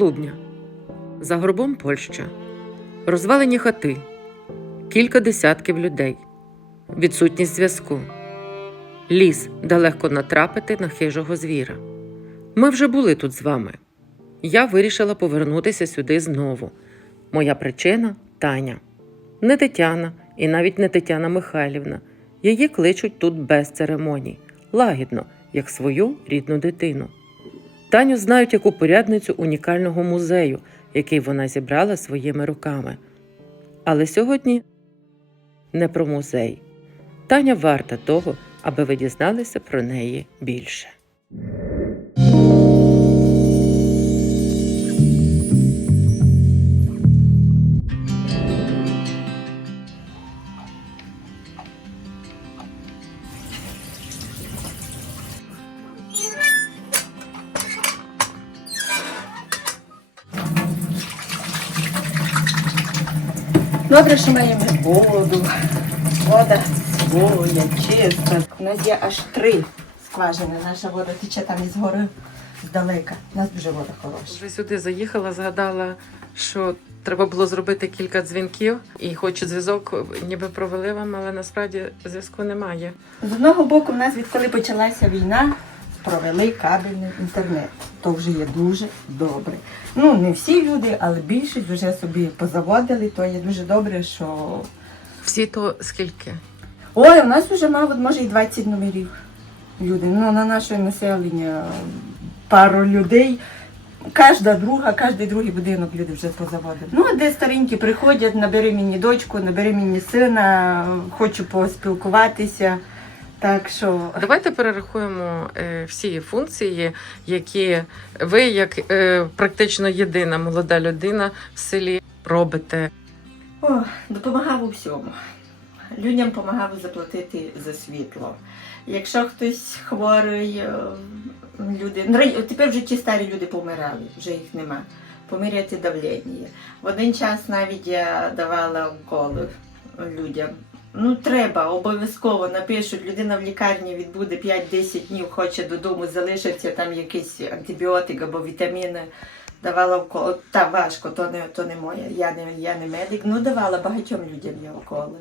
Лубня. За горбом Польща. Розвалені хати. Кілька десятків людей. Відсутність зв'язку. Ліс, де легко натрапити на хижого звіра. Ми вже були тут з вами. Я вирішила повернутися сюди знову. Моя причина Таня. Не Тетяна і навіть не Тетяна Михайлівна. Її кличуть тут без церемоній, лагідно, як свою рідну дитину. Таню знають як упорядницю унікального музею, який вона зібрала своїми руками. Але сьогодні не про музей. Таня варта того, аби ви дізналися про неї більше. Воду. Вода своя, чиста. У нас є аж три скважини. Наша вода тече там із гори здалека. У нас дуже вода хороша. Вже сюди заїхала, згадала, що треба було зробити кілька дзвінків, і хоч зв'язок ніби провели вам, але насправді зв'язку немає. З одного боку, в нас відколи почалася війна, провели кабельний інтернет. То вже є дуже добре. Ну, не всі люди, але більшість вже собі позаводили, то є дуже добре, що. Всі то скільки? Ой, у нас вже, мабуть, може і 20 номерів люди. Ну, на наше населення пару людей. Кожна друга, кожний другий будинок люди вже позаводили. Ну, а де старенькі приходять, набери мені дочку, набери мені сина, хочу поспілкуватися. Так що Давайте перерахуємо е, всі функції, які ви, як е, практично єдина молода людина в селі, робите. О, допомагав у всьому. Людям допомагав заплатити за світло. Якщо хтось хворий, е, люди. ну, Тепер вже ті старі люди помирали, вже їх нема. Поміряти давлення. В один час навіть я давала уколи людям. Ну, треба, обов'язково напишуть, людина в лікарні відбуде 5-10 днів, хоче додому залишиться, там якийсь антибіотик або вітаміни. Давала вколи. Та важко, то не, то не моє. Я не, я не медик. Ну, давала багатьом людям я уколи.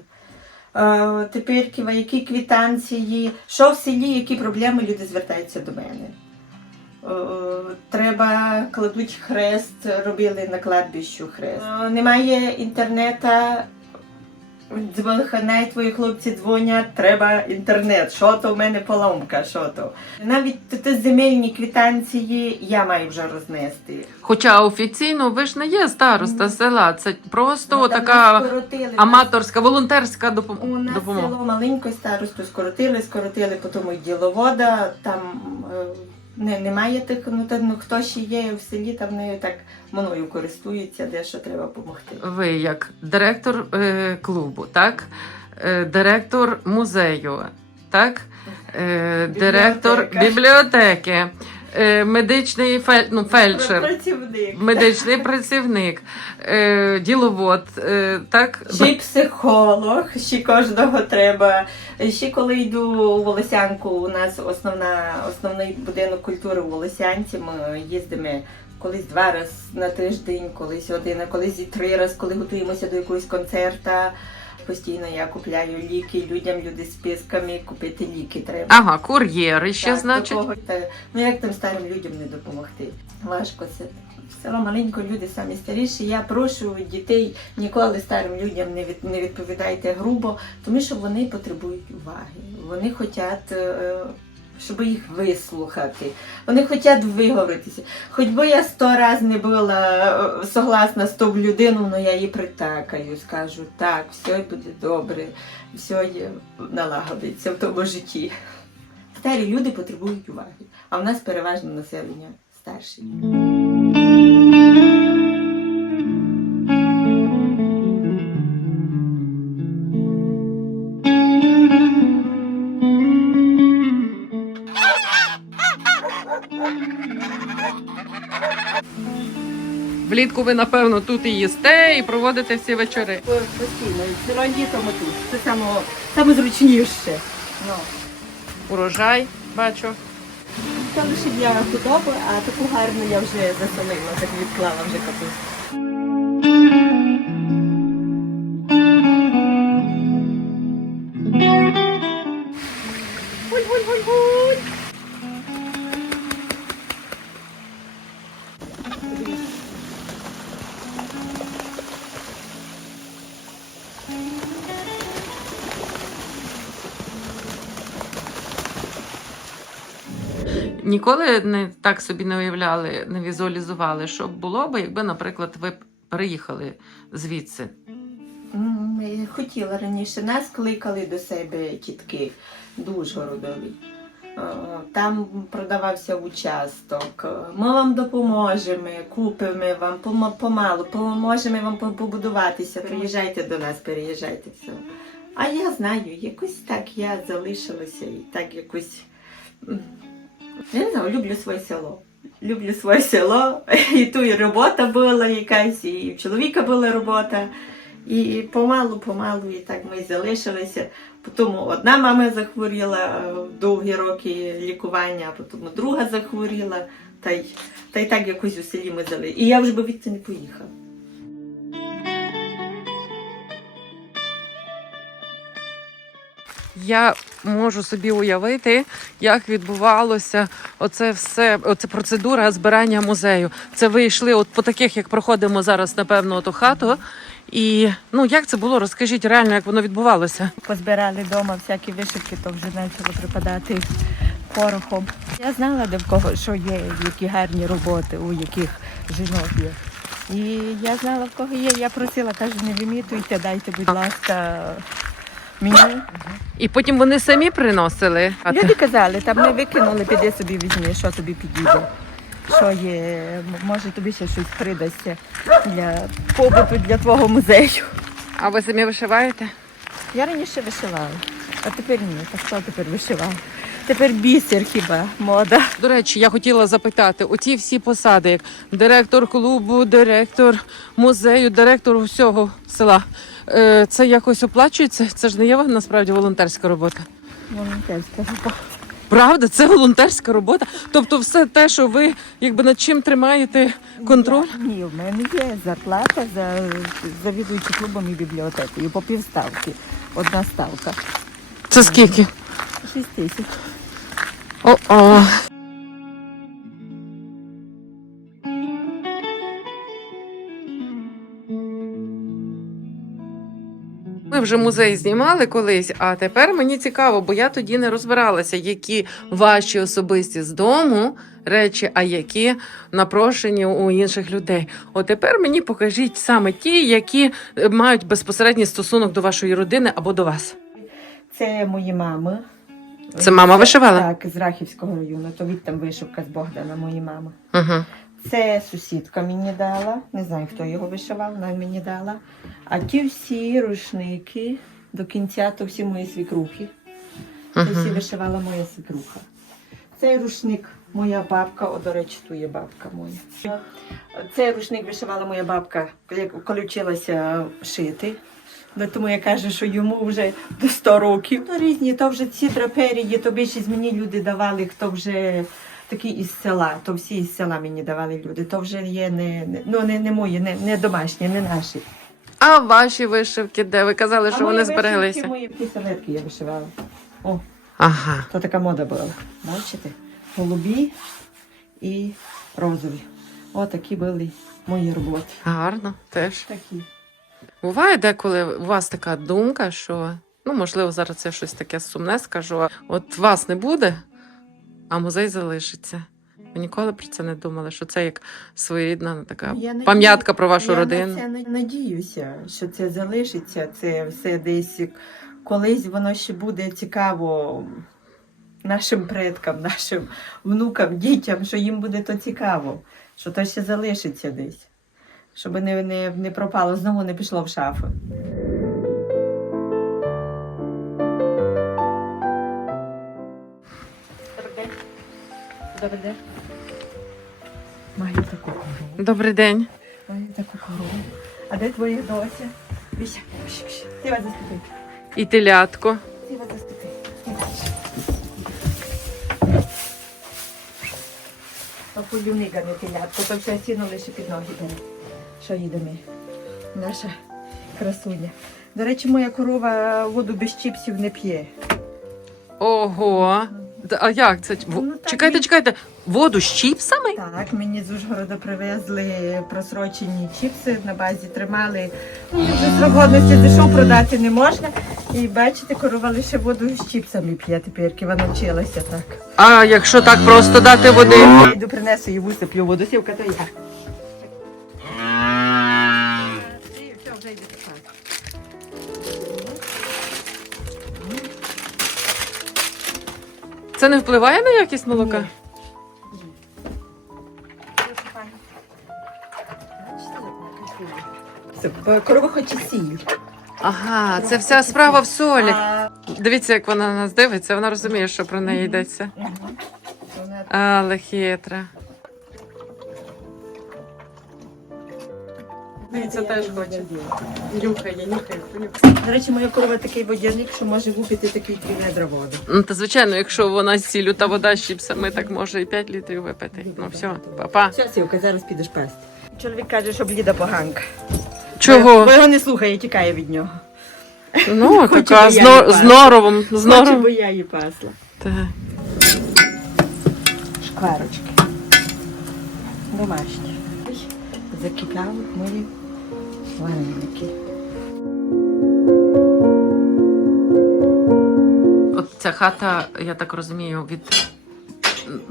Е, тепер ківа, які квітанції, що в селі, які проблеми люди звертаються до мене. Треба кладуть хрест, робили на кладбищу хрест. Немає інтернету. Навіть твої хлопці дзвонять, треба інтернет. Що то в мене поломка, що то. Навіть т- т- земельні квитанції я маю вже рознести. Хоча офіційно ви ж не є староста Ну. села, це просто Ну, така аматорська, волонтерська допом- У нас допомога. село маленьке, старосту скоротили, скоротили потім і діловода, там е, не, немає тих, ну, та, ну хто ще є в селі, там не так мною користуються, де що треба допомогти. Ви як директор е, клубу, так? Е, директор музею, так? Е, директор бібліотеки, е, медичний фель, ну, фельдшер. Працівник. Медичний працівник, е, діловод, е, так? Ще й психолог, ще кожного треба. Ще коли йду у Волосянку, у нас основна, основний будинок культури у Волосянці. Ми їздимо колись два рази на тиждень, колись один, а колись і три рази, коли готуємося до якогось концерта. Постійно я купляю ліки людям, люди з списками, купити ліки треба. Ага, кур'єри ще, Так, значить. такого, та- ну як тим старим людям не допомогти? Важко це. Село маленько, люди самі старіші. Я прошу дітей ніколи старим людям не, від, не відповідайте грубо, тому що вони потребують уваги. Вони хочуть, е, щоб їх вислухати. Вони хочуть виговоритися. Хоч би я сто разів не була е, согласна з тою людиною, але я її притакаю, скажу, так, все буде добре, все налагодиться в тому житті. Старі люди потребують уваги, а в нас переважно населення старші. Влітку ви, напевно, тут і їсте, і проводите всі вечори. Постійно, літом тут. Це само, саме зручніше. Ну. Урожай, бачу. Це лише для худоби, а таку гарну я вже засолила, так відклала вже капусту. Ніколи не так собі не уявляли, не візуалізували, що було би, якби, наприклад, ви переїхали звідси. Хотіла раніше. Нас кликали до себе тітки до Ужгородові. Там продавався участок. Ми вам допоможемо, купимо вам пома- помалу, поможемо вам побудуватися. Приїжджайте до нас, переїжджайте все. А я знаю, якось так я залишилася і так якось. Я не знаю, люблю своє село. Люблю своє село. І тут і робота була якась, і в чоловіка була робота. І помалу, помалу, і так ми залишилися. Потім одна мама захворіла е, довгі роки лікування, а потім друга захворіла. Та й, та й так якось у селі ми жили. І я вже би відти не поїхала. Я можу собі уявити, як відбувалося оце все, оце процедура збирання музею. Це ви йшли от по таких, як проходимо зараз, напевно, оту хату. І ну як це було? Розкажіть реально, як воно відбувалося. Позбирали вдома всякі вишивки, то вже почало припадати порохом. Я знала, де в кого що є, які гарні роботи, у яких жінок є. І я знала, в кого є. Я просила, кажу, не вимітуйте, дайте, будь ласка, мені. І потім вони самі приносили. А Люди казали, там не викинули, піди собі візьми, що тобі підійде. Що є, м- може тобі ще щось придасться для побуту для твого музею. а ви самі вишиваєте? Я раніше вишивала, а тепер ні. Так що тепер вишиваю? Тепер бісер хіба мода. До речі, я хотіла запитати: оці всі посади, як директор клубу, директор музею, директор усього села. е, Це якось оплачується? Це ж не є насправді волонтерська робота. Волонтерська робота. Правда, це волонтерська робота. Тобто, все те, що ви якби над чим тримаєте контроль. Ні, в мене є зарплата за завідуючи клубом і бібліотекою по півставки. Одна ставка. Це скільки? Шість тисяч. О-о. Ми вже музей знімали колись, а тепер мені цікаво, бо я тоді не розбиралася, які ваші особисті з дому речі, а які напрошені у інших людей. От тепер мені покажіть саме ті, які е, мають безпосередній стосунок до вашої родини або до вас. Це мої мами. Це мама вишивала? Так, з Рахівського району. То від там вишивка з Богдана, мої мами. Угу. Це сусідка мені дала. Не знаю, хто його вишивав, вона мені дала. А ті всі рушники до кінця, то всі мої свікрухи. То всі вишивала моя свікруха. Цей рушник моя бабка, о, до речі, тут є бабка моя. Цей рушник вишивала моя бабка, коли вчилася шити. Ну, Тому я кажу, що йому вже до 100 років. Ну, різні, то вже ці драперії, то більшість мені люди давали, хто вже такий із села, то всі із села мені давали люди. То вже є не, не ну, не, не мої, не, не домашні, не наші. А ваші вишивки, де ви казали, що а вони збереглися? Мої пісенетки я вишивала. О, Ага. то така мода була. Бачите? Голубі і розові. О, такі були мої роботи. Гарно, теж. Такі. Буває деколи у вас така думка, що ну можливо зараз це щось таке сумне скажу. От вас не буде, а музей залишиться. Ви ніколи про це не думали, що це як своєрідна така Я надію- пам'ятка про вашу я родину. на це надіюся, що це залишиться, це все десь колись воно ще буде цікаво нашим предкам, нашим внукам, дітям, що їм буде то цікаво, що то ще залишиться десь, щоб не, не, не пропало, знову не пішло в шафу. Добрий день. Добрий день. Маю таку корову. Добрий день. Маю таку корову. А де твоя дося? Віся, віся, віся. Ти вас заступи. І телятко. Ти вас заступи. А полюнига не телятко, то все сіно лише під ноги бере. Що? Наша красуня. До речі, моя корова воду без чіпсів не п'є. Ого. А як це? Ну, так чекайте, і- чекайте. Воду з чіпсами? Так, мені з Ужгорода привезли просрочені чіпси, на базі тримали. Ну, вже срок годності зайшов, продати не можна. І бачите, корова лише воду з чіпсами п'є тепер, вона навчилася так. А якщо так просто дати води? Йду принесу їй вусиплю воду, сівка то я. Це не впливає на якість молока? Сіль. Ага, це вся справа в солі. Дивіться, як вона на нас дивиться, вона розуміє, що про неї йдеться. Але хитра. Це теж хоче. Нюхає, нюхає. До речі, моя корова такий водяник, що може випити такий дві ведра води. Ну, та звичайно, якщо вона з сіллю та вода з чіпсами, так може і 5 літрів випити. Ну все, папа. Все, Сівка, зараз підеш пасти. Чоловік каже, що бліда поганка. Чого? Бо його не слухає, тікає від нього. Ну, така з, я нор- з норовом. З Хоче, норовом. бо я її пасла. Так. Шкварочки. Домашні. Закипали мої вареники. От ця хата, я так розумію, від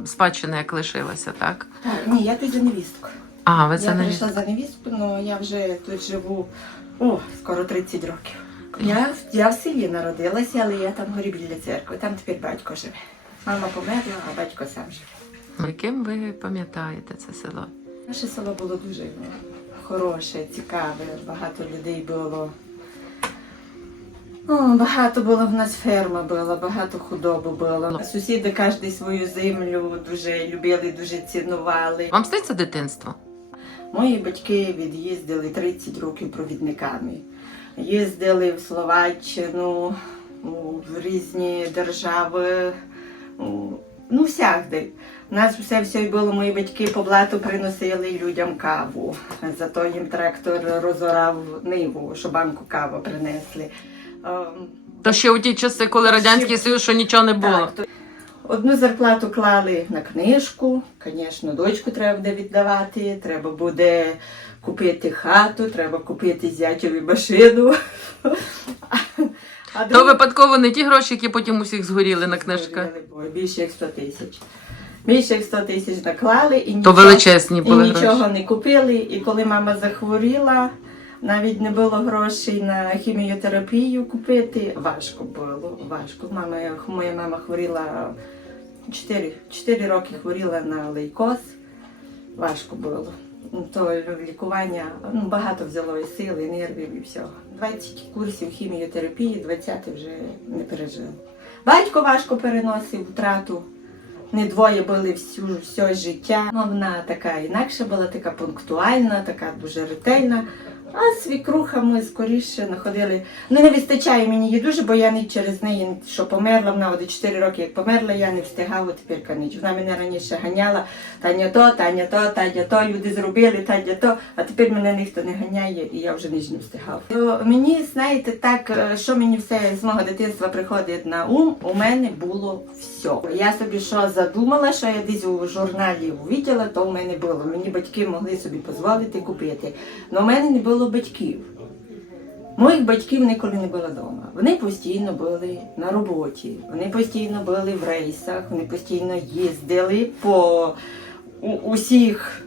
спадщини як лишилася, так? Так, ні, я тут за невістку. А, ви Я це не прийшла за невістку, але я вже тут живу о, скоро 30 років. Я, я в селі народилася, але я там горі біля церкви. Там тепер батько живе. Мама померла, а батько сам живе. яким ви пам'ятаєте це село? Наше село було дуже ну, хороше, цікаве, багато людей було. О, багато було в нас ферма була, багато худоби було. Сусіди кожен свою землю дуже любили, дуже цінували. Вам сниться дитинство? Мої батьки від'їздили 30 років провідниками. Їздили в Словаччину, в різні держави, ну всякде. У нас все все було, мої батьки по блату приносили людям каву. Зато їм трактор розорав ниву, що банку каву принесли. Ем, То ще у ті часи, коли Радянський Союз, що нічого не було. так, то одну зарплату клали на книжку. Звісно, дочку треба буде віддавати, треба буде купити хату, треба купити зятєві машину. А То другу- випадково не ті гроші, які потім усіх згоріли на книжках. Більше як 100 тисяч. Більше як 100 тисяч наклали і нічого, величезні і були нічого гроші. не купили. І коли мама захворіла, навіть не було грошей на хіміотерапію купити. Важко було, важко. Мама, моя мама хворіла 4, 4 роки хворіла на лейкоз. Важко було. То лікування ну, багато взяло і сил, і нервів, і всього. 20 курсів хіміотерапії, 20 вже не пережили. Батько важко переносив втрату. Не двоє були всю, все життя. Ну, вона така інакша була, така пунктуальна, така дуже ретельна. А свікруха ми скоріше знаходили. Ну не вистачає мені її дуже, бо я не через неї, що померла, вона от 4 роки як померла, я не встигала тепер каніч. Вона мене раніше ганяла, Таня то, Таня то, Таня то, люди зробили, Таня то, а тепер мене ніхто не ганяє і я вже ніч не встигала. То мені, знаєте, так, е, що мені все з мого дитинства приходить на ум, у мене було все. Я собі що задумала, що я десь у журналі увиділа, то у мене було. Мені батьки могли собі дозволити купити. Але у мене не було батьків. Моїх батьків ніколи не було вдома. Вони постійно були на роботі, вони постійно були в рейсах, вони постійно їздили по усіх,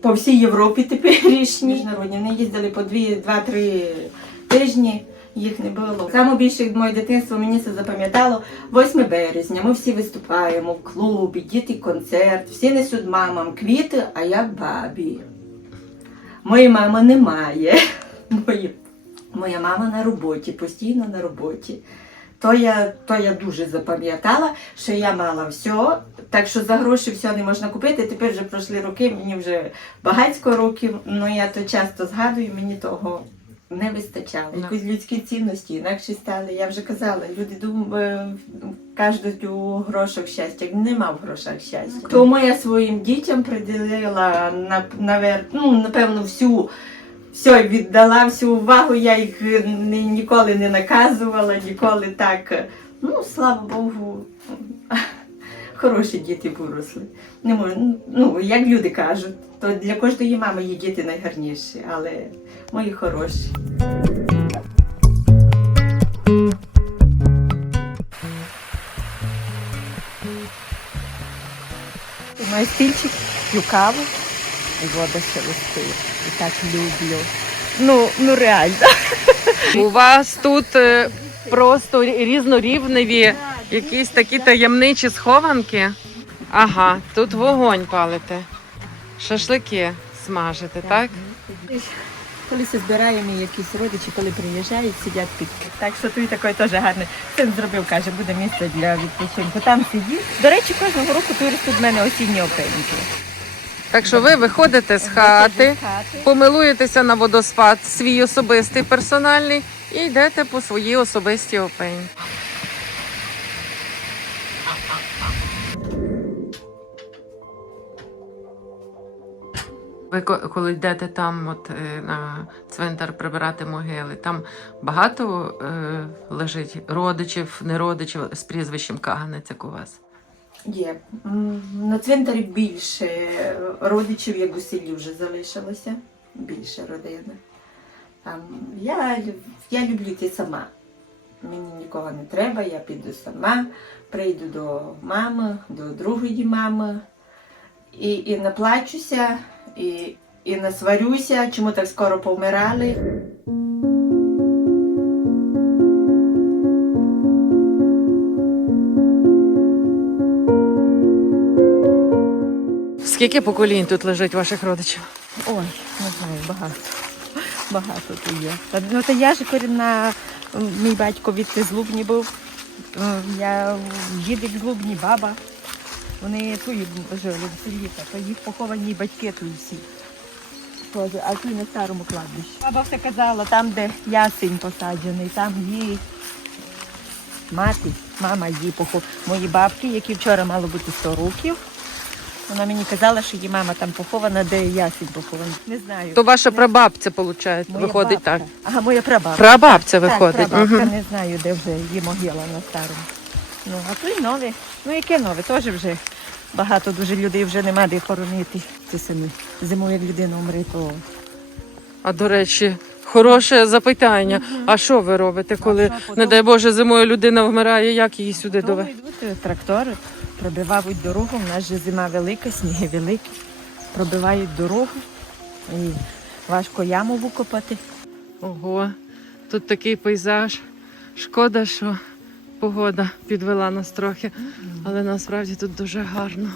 по всій Європі теперішній. Міжнародні. Вони їздили по дві, два-три тижні. Їх не було. Саме більше моє дитинство мені це запам'ятало 8 березня. Ми всі виступаємо в клубі, діти концерт, всі несуть мамам квіти, а я бабі. Моєї мами немає. Мої, моя мама на роботі, постійно на роботі. То я, то я дуже запам'ятала, що я мала все, так що за гроші все не можна купити. Тепер вже пройшли роки, мені вже багатько років, але я то часто згадую, мені того не вистачало. Да. Якісь людські цінності інакше стали. Я вже казала, люди думають, Кажуть, у грошах щастя. Нема в грошах щастя. Тому я своїм дітям приділила на, навер- ну, напевно, всю. Все віддала всю увагу, я їх ні, ніколи не наказувала, ніколи так. Ну, слава Богу, хороші діти виросли. Не можу, ну, як люди кажуть, то для кожної мами є діти найгарніші, але мої хороші. Маю стільчик, п'ю каву і вода шелестить. І так люблю. Ну, ну реально. У вас тут е, просто різнорівневі якісь такі таємничі схованки. Ага, тут вогонь палите, шашлики смажите, так? Коли збираємо якісь родичі, коли приїжджають, сидять під. Так що тут такий теж гарний. Син зробив, каже, буде місце для відпочинку. Там сидіть. До речі, кожного року туристи в мене осінні опеньки. Так що ви виходите з хати, помилуєтеся на водоспад свій особистий персональний і йдете по своїй особистій опені. Ви коли йдете там, от е, на цвинтар прибирати могили, там багато е, лежить родичів, неродичів з прізвищем Каганець, у вас. Є. На цвинтарі більше родичів, як у селі вже залишилося. Більше родини. Я, я люблю йти сама. Мені нікого не треба, я піду сама, прийду до мами, до другої мами і, і наплачуся, і, і насварюся, чому так скоро повмирали. Скільки поколінь тут лежить ваших родичів? Ой, не знаю, багато. Багато тут є. Та, ну, то я ж корінна, мій батько від з Лубні був. Я дідик з Лубні, баба. Вони тут жили в селі, то їх поховані батьки тут всі. А тут на старому кладбищі. Баба все казала, там, де ясень посаджений, там її мати, мама її похована. Мої бабки, які вчора мало бути 100 років. Вона мені казала, що її мама там похована, де ясень похований. Не знаю. То ваша прабабця, виходить, Моя виходить бабка. так. Ага, моя. Прабабця Так, виходить. прабабка, Мгм. не знаю, де вже її могила на старому. Ну, а то й нове. Ну, яке нове? Теж вже багато дуже людей вже нема де хоронити. Це самі. Зимою, як людина умре, то А до речі, хороше запитання. А що ви робите, коли, що, потім? не дай Боже, зимою людина вмирає, як її сюди довести? йдуть трактори, пробивають дорогу. У нас же зима велика, сніги великі. Пробивають дорогу і важко яму викопати. Ого, тут такий пейзаж. Шкода, що погода підвела нас трохи, але насправді тут дуже гарно.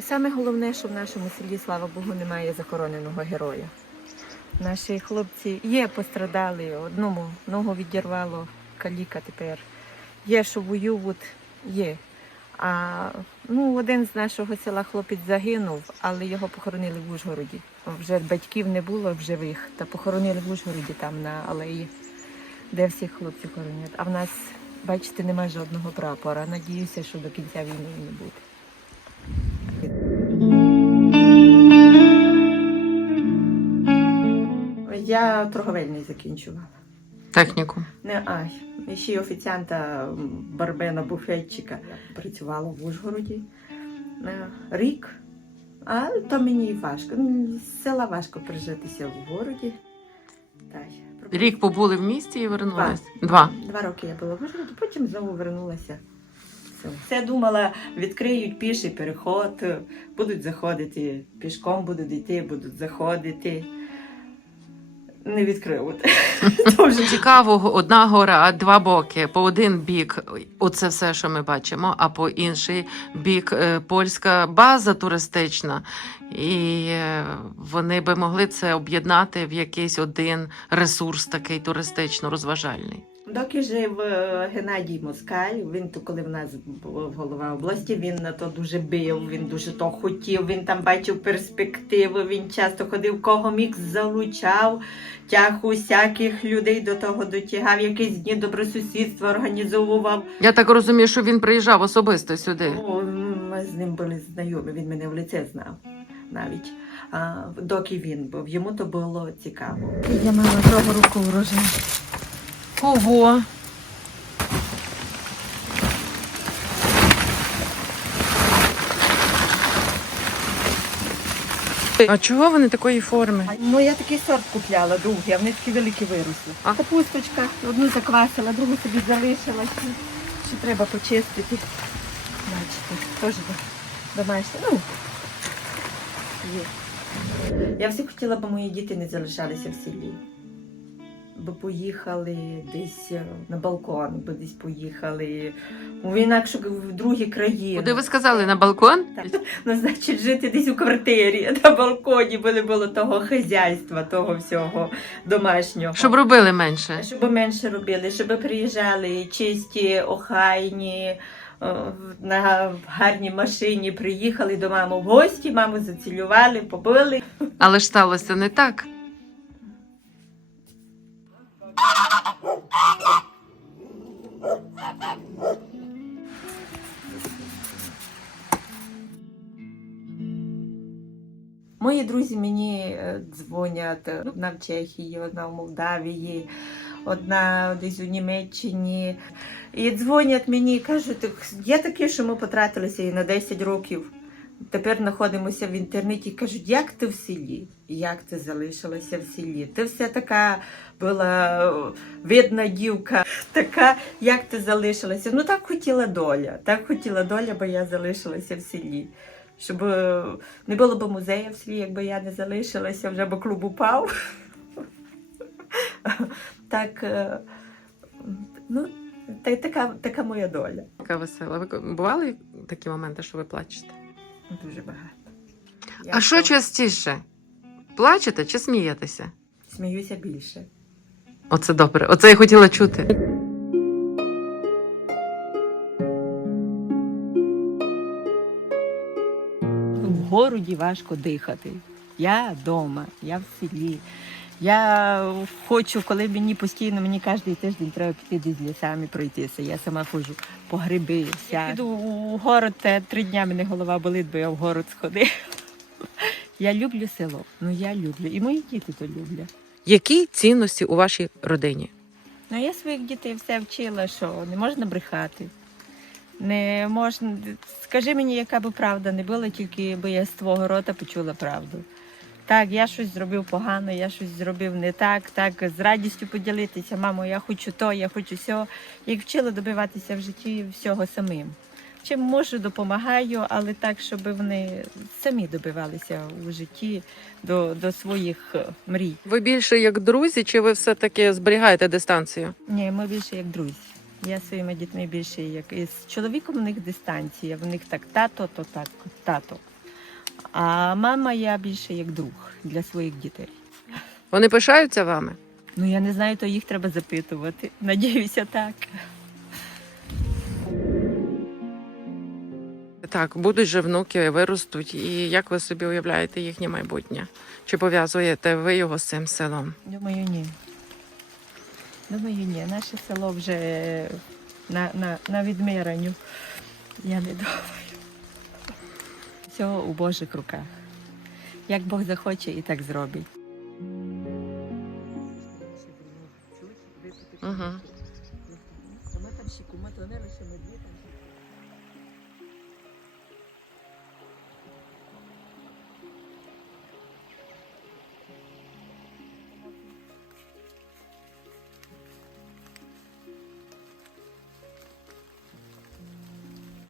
Саме головне, що в нашому селі, слава Богу, немає захороненого героя. Наші хлопці є пострадали, одному ногу відірвало, каліка тепер. Є, що воюють, є. А ну, один з нашого села хлопець загинув, але його похоронили в Ужгороді. Вже батьків не було в живих, та похоронили в Ужгороді там на алеї, де всіх хлопців хоронять. А в нас, бачите, немає жодного прапора. Надіюся, що до кінця війни не буде. Я торговельний закінчувала. Техніку. Не і ще й офіціанта барбена буфетчика. Працювала в Ужгороді е, рік, а то мені важко. З села важко прижитися в городі. Рік побули в місті і вернулись. Два. Два роки я була в Ужгороді, потім знову вернулася. Все. Все думала, відкриють піший переход, будуть заходити, пішком будуть йти, будуть заходити. Не відкрив. Цікаво, одна гора, два боки. По один бік оце все, що ми бачимо, а по інший бік е, польська база туристична. І е, вони би могли це об'єднати в якийсь один ресурс такий туристично-розважальний. Доки жив е, Геннадій Москаль, він то коли в нас був голова області, він на то дуже бив, він дуже то хотів, він там бачив перспективу, він часто ходив, кого міг залучав, тяг усяких людей до того дотягав, якісь дні добросусідства організовував. Я так розумію, що він приїжджав особисто сюди. О, Ми з ним були знайомі, він мене в лице знав навіть. А, доки він був, йому то було цікаво. Я мала другу руку урожай. Кого? А чого вони такої форми? Ну я такий сорт купляла, довгі, а вони такі великі виросли. А? Капусточка, одну заквасила, другу собі залишила. Ще, треба почистити. Бачите, теж до- домашня. Ну, є. Я все хотіла, бо мої діти не залишалися в селі. Бо поїхали десь е, на балкон, бо десь поїхали в інакше в другі країни. Куди ви сказали на балкон? Так. Ну, значить, жити десь у квартирі, на балконі, бо не було того хазяйства, того всього домашнього. Щоб робили менше. Щоб менше робили, щоб приїжджали чисті, охайні, на гарній машині приїхали до мами в гості, маму зацілювали, побили. Але ж сталося не так. Мої друзі мені е, дзвонять одна в Чехії, одна в Молдавії, одна десь у Німеччині. І дзвонять мені і кажуть, «Так є таке, що ми потратилися і на 10 років. Тепер знаходимося в інтернеті і кажуть, як ти в селі? Як ти залишилася в селі? Ти все така була видна дівка, така, як ти залишилася. Ну так хотіла доля. Так хотіла доля, бо я залишилася в селі. Щоб е, не було б музею в селі, якби я не залишилася, вже б клуб упав. Так, е, ну, та, така, така моя доля. Така весела. Ви бували такі моменти, що ви плачете? Дуже багато. Я А що то частіше? Плачете чи смієтеся? Сміюся більше. Оце добре. Оце я хотіла чути. В городі важко дихати. Я вдома, я в селі. Я хочу, коли мені постійно, мені кожен тиждень треба піти десь лісами пройтися. Я сама ходжу по гриби. Вся. Піду у город, те три дня мене голова болить, бо я в город сходив. Я люблю село. Ну я люблю. І мої діти то люблять. Які цінності у вашій родині? Ну, я своїх дітей все вчила, що не можна брехати. Не можна. Скажи мені, яка би правда не була, тільки би я з твого рота почула правду. Так, я щось зробив погано, я щось зробив не так, так, з радістю поділитися. Мамо, я хочу то, я хочу сьо. Як вчила добиватися в житті всього самим. Чим можу, допомагаю, але так, щоб вони самі добивалися у житті до, до своїх е, мрій. Ви більше як друзі, чи ви все-таки зберігаєте дистанцію? Ні, ми більше як друзі. Я своїми дітьми більше як із чоловіком у них дистанція. В них так тато, то так, тато. А мама я більше як друг для своїх дітей. Вони пишаються вами? Ну я не знаю, то їх треба запитувати. Надіюся, так. Так, будуть же внуки, виростуть. І як ви собі уявляєте їхнє майбутнє? Чи пов'язуєте ви його з цим селом? Думаю, ні. Думаю, ні. Наше село вже на, на, на відмиранню. Я не думаю. Все у Божих руках. Як Бог захоче, і так зробить. Угу.